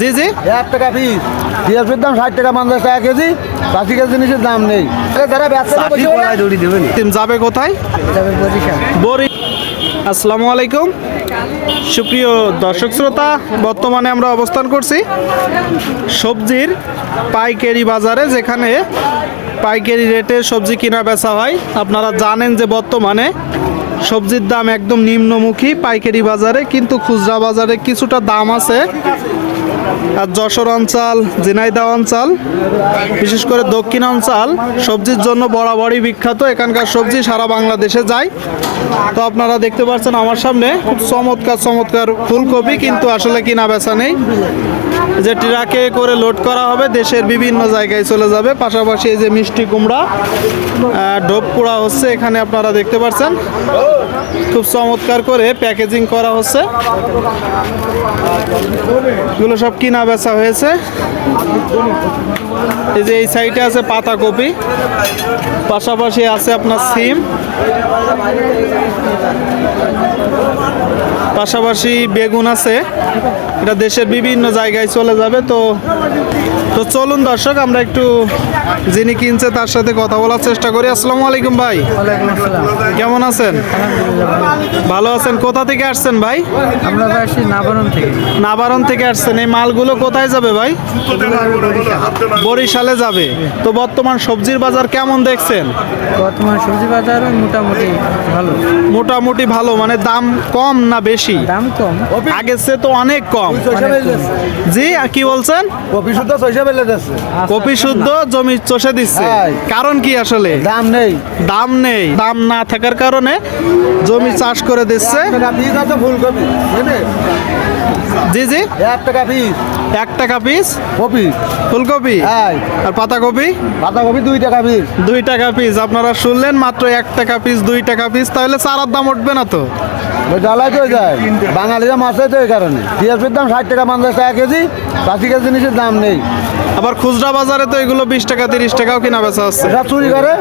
জি জি। এক টাকা পিস পেঁয়াজের দাম ষাট টাকা পঞ্চাশ টাকা কেজি। বাকি কেজি জিনিসের দাম নেই। যারা ব্যবসা দৌড়ি যাবে কোথায়? বরি আসসালামু আলাইকুম। সুপ্রিয় দর্শক শ্রোতা বর্তমানে আমরা অবস্থান করছি সবজির পাইকারি বাজারে যেখানে পাইকারি রেটে সবজি কিনা বেচা হয়। আপনারা জানেন যে বর্তমানে সবজির দাম একদম নিম্নমুখী পাইকারি বাজারে কিন্তু খুচরা বাজারে কিছুটা দাম আছে। আর যশোর অঞ্চল, ঝিনাইদহ অঞ্চল, বিশেষ করে দক্ষিণ অঞ্চল, সবজির জন্য বরাবরই বিখ্যাত। এখানকার সবজি সারা বাংলাদেশে যায়। তো আপনারা দেখতে পাচ্ছেন আমার সামনে খুব চমৎকার চমৎকার ফুলকপি, কিন্তু আসলে কিনা বেচা নেই। যে ট্রাকে করে লোড করা হবে, দেশের বিভিন্ন জায়গায় চলে যাবে। পাশাপাশি এই যে মিষ্টি কুমড়া ঢোপ পোড়া হচ্ছে, এখানে আপনারা দেখতে পাচ্ছেন। খুব চমৎকার করে প্যাকেজিং করা হচ্ছে। এগুলো সব কিনা বেচা হয়েছে। এই যে এই সাইডে আছে পাতাকপি। পাশাপাশি আছে আপনার সিম। পাশাপাশি বেগুন আছে। এটা দেশের বিভিন্ন জায়গায় চলে যাবে, তো তো চলুন দর্শক আমরা একটু যিনি কিনছে তার সাথে কথা বলার চেষ্টা করি। আসসালামু আলাইকুম ভাই। কেমন আছেন? ভালো আছেন? কোথা থেকে আসছেন ভাই? আমরা আসছি নাবারণ থেকে। নাবারণ থেকে আসছেন। এই মালগুলো কোথায় যাবে ভাই? বরিশালে যাবে। তো বর্তমান সবজির বাজার কেমন দেখছেন? বর্তমান সবজি বাজার মোটামুটি ভালো। মোটামুটি ভালো মানে দাম কম না বেশি? দাম কম। আগের চেয়ে তো অনেক কম। জি আর কি বলছেন? কপি পেলে যাচ্ছে কপি শুদ্ধ জমি চষে দিচ্ছে। কারণ কি আসলে? দাম নেই। দাম নেই। দাম না থাকার কারণে জমি চাষ করে দিচ্ছে। ফুলকপি জি জি। এক টাকা পিস। এক টাকা পিস? কপি। ফুলকপি? আর পাতাকপি? বাঁধাকপি দুই টাকা পিস। দুই টাকা পিস। আপনারা শুনলেন মাত্র এক টাকা পিস দুই টাকা পিস। তাহলে চারার দাম উঠবে না তো? ওই তো যায়। বাঙালিরা মাছে তো এই কারণে। পেঁয়াজের দাম ষাট টাকা পঞ্চাশ টাকা কেজি বাকি কেজি জিনিসের দাম নেই। আবার খুচরা বাজারে তো এগুলো বিশ টাকা তিরিশ টাকাও কিনা বেচা হচ্ছে। এসব চুরি করে।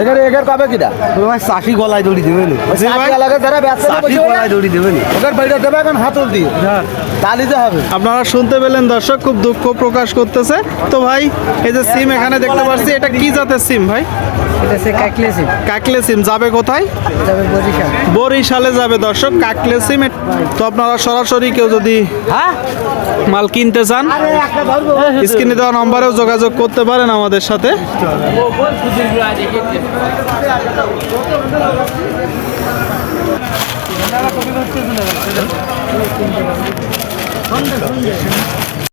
এখানে এখানে কবে কিনা ব্যবসা চাষি গলায় দড়ি দেবে এখন হাতল দিয়ে। তালিতে হবে। আপনারা শুনতে পেলেন দর্শক খুব দুঃখ প্রকাশ করতেছে। তো ভাই এই যে সিম এখানে দেখতে পাচ্ছি এটা কি জাতের সিম ভাই? এটা সে কাকলে সিম। কাকলে সিম যাবে কোথায়? যাবে বরিশাল। বরিশালে যাবে দর্শক। কাকলে সিমেন্ট। তো আপনারা সরাসরি কেউ যদি মাল কিনতে চান স্ক্রিনে দেওয়া নম্বরেও যোগাযোগ করতে পারেন আমাদের সাথে।